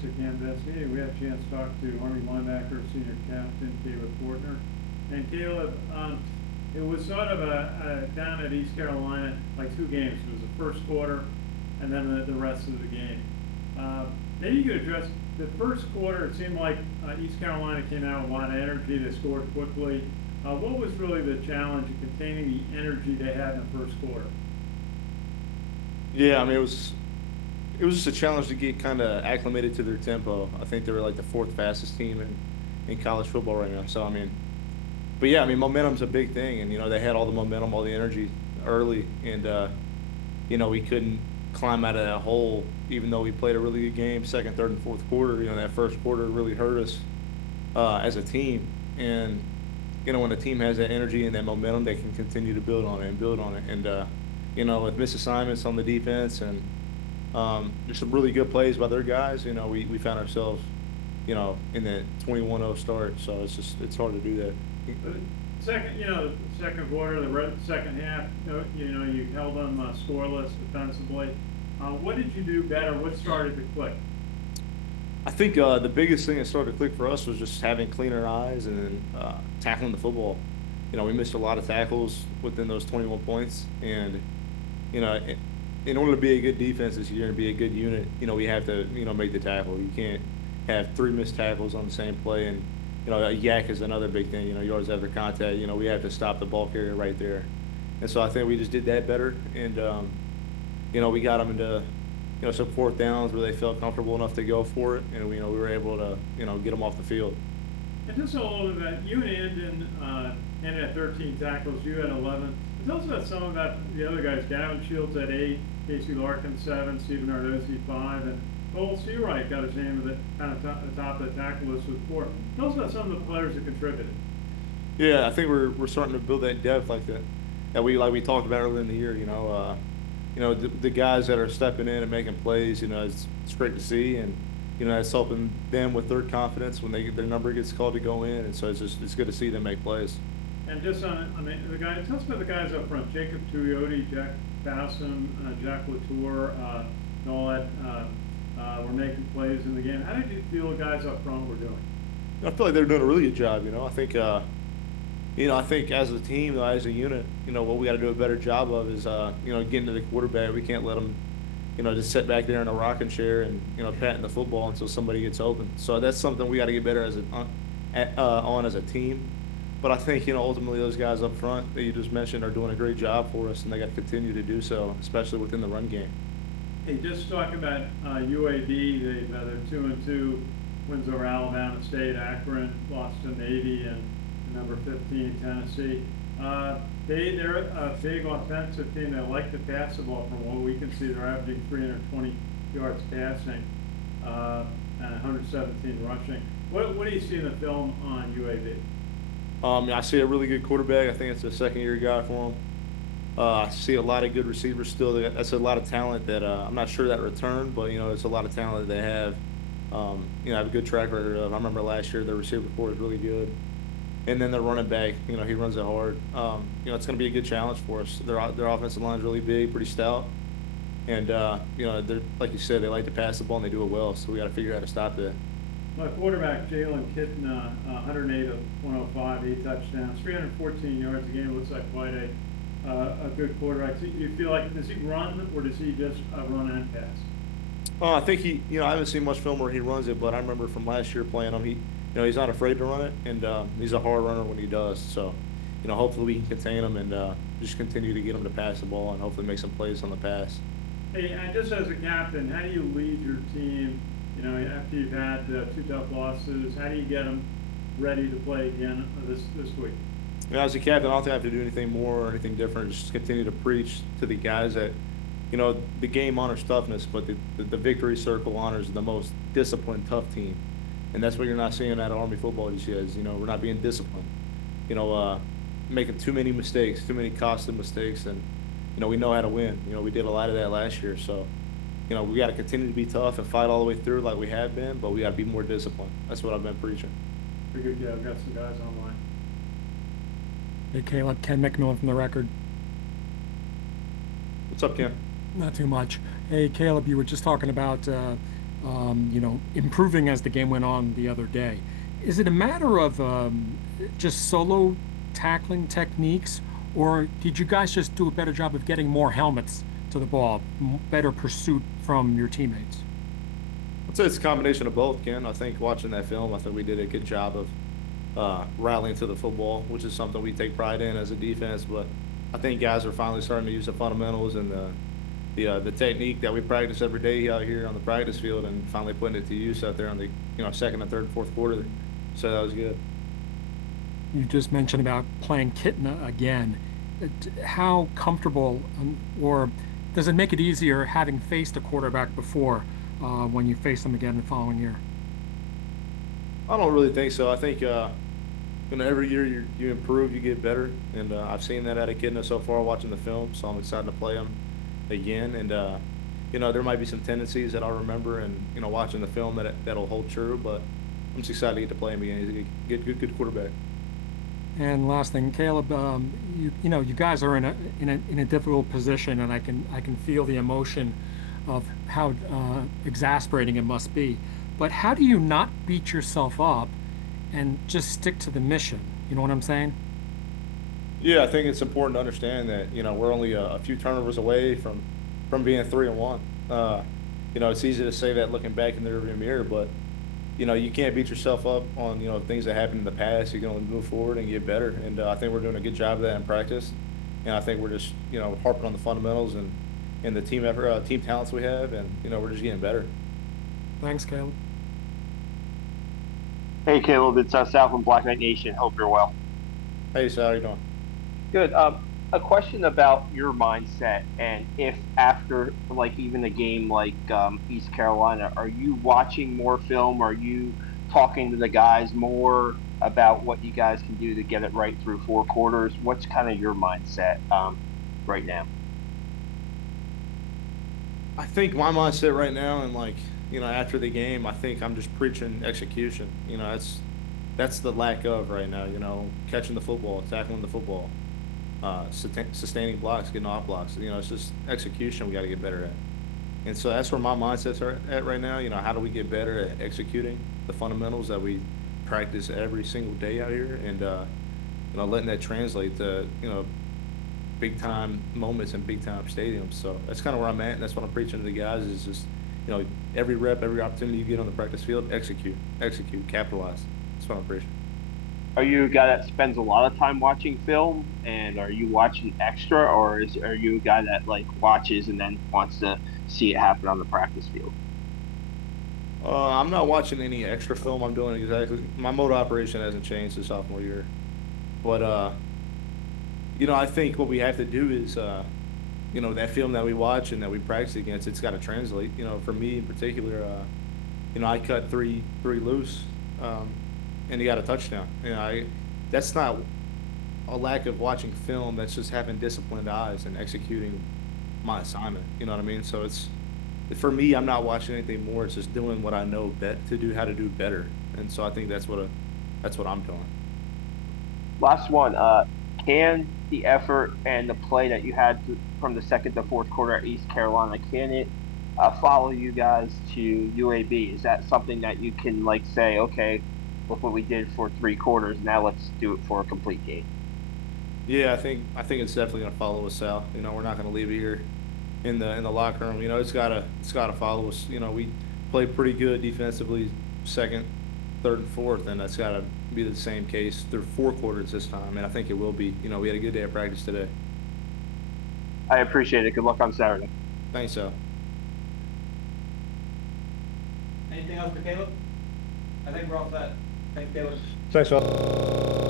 guests at Canvas meeting. We had a chance to talk to Army linebacker, senior captain Kalib Fortner. And Caleb, it was sort of down at East Carolina, like two games. It was the first quarter and then the rest of the game. Maybe you could address the first quarter. It seemed like East Carolina came out with a lot of energy. They scored quickly. What was really the challenge in containing the energy they had in the first quarter? Yeah, I mean it was just a challenge to get kind of acclimated to their tempo. I think they were like the fourth fastest team in college football right now. So I mean, but yeah, I mean momentum's a big thing, and they had all the momentum, all the energy early, and we couldn't climb out of that hole. Even though we played a really good game, second, third, and fourth quarter, that first quarter really hurt us as a team. And when a team has that energy and that momentum, they can continue to build on it and build on it. And with missed assignments on the defense and just some really good plays by their guys, we found ourselves, in the 21-0 start. So it's hard to do that. But second quarter, the second half, you held them scoreless defensively. What did you do better? What started to click? I think the biggest thing that started to click for us was just having cleaner eyes and then tackling the football. We missed a lot of tackles within those 21 points, and in order to be a good defense this year and be a good unit, we have to make the tackle. You can't have three missed tackles on the same play, and a yak is another big thing. Yards after contact. We have to stop the ball carrier right there, and so I think we just did that better, and we got them into some fourth downs where they felt comfortable enough to go for it, and we were able to get them off the field. And just a little bit about you and Andon ended at 13 tackles. You had 11. Tell us about some about the other guys. Gavin Shields at 8, Casey Larkin 7, Stephen Ardosi 5, and Cole Seawright got his name at the kind of the top of the tackle list with 4. Tell us about some of the players that contributed. Yeah, I think we're starting to build that depth that we talked about earlier in the year. The guys that are stepping in and making plays. It's great to see, and it's helping them with their confidence when their number gets called to go in, and so it's good to see them make plays. And just tell us about the guys up front: Jacob Tuioti, Jack Bassam, Jack Latour, Nolet were making plays in the game. How did you feel the guys up front were doing? I feel like they're doing a really good job. I think as a team, as a unit, what we got to do a better job of is, getting to the quarterback. We can't let them, just sit back there in a rocking chair and, patting the football until somebody gets open. So that's something we got to get better on as a team. But I think, ultimately those guys up front that you just mentioned are doing a great job for us, and they got to continue to do so, especially within the run game. Hey, just talking about UAB, they're 2-2, wins over Alabama State, Akron, lost to Navy, and number 15, Tennessee. They're a big offensive team. They like to pass the ball. From what we can see, they're averaging 320 yards passing and 117 rushing. What do you see in the film on UAB? I see a really good quarterback. I think it's a second-year guy for him. I see a lot of good receivers still. That's a lot of talent that I'm not sure that return, but it's a lot of talent that they have. Have a good track record of. I remember last year their receiver core was really good. And then their running back, he runs it hard. It's going to be a good challenge for us. Their offensive line is really big, pretty stout, and they're, like you said, they like to pass the ball and they do it well. So we got to figure out how to stop that. My quarterback Jalen Kitten, 108 of 105, 8 touchdowns, 314 yards a game. Looks like quite a good quarterback. So you feel like, does he run or does he just run and pass? I think I haven't seen much film where he runs it, but I remember from last year playing him, he's not afraid to run it, and he's a hard runner when he does. So, hopefully we can contain him and just continue to get him to pass the ball and hopefully make some plays on the pass. Hey, and just as a captain, how do you lead your team? After you've had 2 tough losses, how do you get them ready to play again this week? As a captain, I don't think I have to do anything more or anything different. Just continue to preach to the guys that, the game honors toughness, but the victory circle honors the most disciplined, tough team. And that's what you're not seeing out of Army football these days. We're not being disciplined. Making too many mistakes, too many costly mistakes, and we know how to win. We did a lot of that last year, so we got to continue to be tough and fight all the way through like we have been, but we got to be more disciplined. That's what I've been preaching. Pretty good. Yeah, I've got some guys online. Hey, Caleb, Ken McMillan from The Record. What's up, Ken? Not too much. Hey, Caleb, you were just talking about improving as the game went on the other day. Is it a matter of just solo tackling techniques, or did you guys just do a better job of getting more helmets to the ball, better pursuit from your teammates? I'd say it's a combination of both, Ken. I think watching that film, I think we did a good job of rallying to the football, which is something we take pride in as a defense. But I think guys are finally starting to use the fundamentals and the technique that we practice every day out here on the practice field, and finally putting it to use out there on the second and third, and fourth quarter. So that was good. You just mentioned about playing Kitna again. How comfortable, or does it make it easier having faced a quarterback before when you face them again the following year? I don't really think so. I think every year you improve, you get better, and I've seen that out of Kidna so far watching the film. So I'm excited to play him again, and there might be some tendencies that I'll remember, and watching the film that'll hold true. But I'm just excited to get to play him again. He's a good quarterback. And last thing, Caleb, you guys are in a difficult position, and I can feel the emotion of how exasperating it must be. But how do you not beat yourself up and just stick to the mission? You know what I'm saying? Yeah, I think it's important to understand that we're only a few turnovers away from being 3-1. It's easy to say that looking back in the rearview mirror, but you can't beat yourself up on things that happened in the past. You can only move forward and get better, and I think we're doing a good job of that in practice. And I think we're just harping on the fundamentals and the team effort, team talents we have, and we're just getting better. Thanks, Caleb. Hey, Caleb, it's Sal from Black Knight Nation. Hope you're well. Hey, Sal, how you doing? Good. A question about your mindset, and if after like even a game like East Carolina, are you watching more film? Are you talking to the guys more about what you guys can do to get it right through 4 quarters? What's kind of your mindset right now? I think my mindset right now, and after the game, I think I'm just preaching execution. That's the lack of right now. Catching the football, tackling the football, sustaining blocks, getting off blocks. It's just execution we got to get better at. And so that's where my mindset's are at right now. How do we get better at executing the fundamentals that we practice every single day out here, and letting that translate to big time moments and big time stadiums. So that's kind of where I'm at, and that's what I'm preaching to the guys is just every rep, every opportunity you get on the practice field, execute, capitalize. That's what I'm preaching. Are you a guy that spends a lot of time watching film, and are you watching extra, or are you a guy that like watches and then wants to see it happen on the practice field? I'm not watching any extra film. I'm doing exactly my mode of operation hasn't changed this sophomore year, but I think what we have to do is that film that we watch and that we practice against, it's got to translate. For me in particular, I cut three loose, and he got a touchdown. That's not a lack of watching film. That's just having disciplined eyes and executing my assignment. You know what I mean? So it's for me. I'm not watching anything more. It's just doing what I know to do, how to do better. And so I think that's what I'm doing. Last one. Can the effort and the play that you had from the second to fourth quarter at East Carolina, can it follow you guys to UAB? Is that something that you can like say, okay, look what we did for 3 quarters, now let's do it for a complete game? Yeah, I think it's definitely gonna follow us out. We're not gonna leave it here in the locker room. It's gotta follow us. We played pretty good defensively, second, third, and fourth, and that's gotta be the same case through 4 quarters this time. And I think it will be. We had a good day of practice today. I appreciate it. Good luck on Saturday. Thanks, Al. Anything else for Caleb? I think we're all set. Thanks, Caleb. Thanks, Al.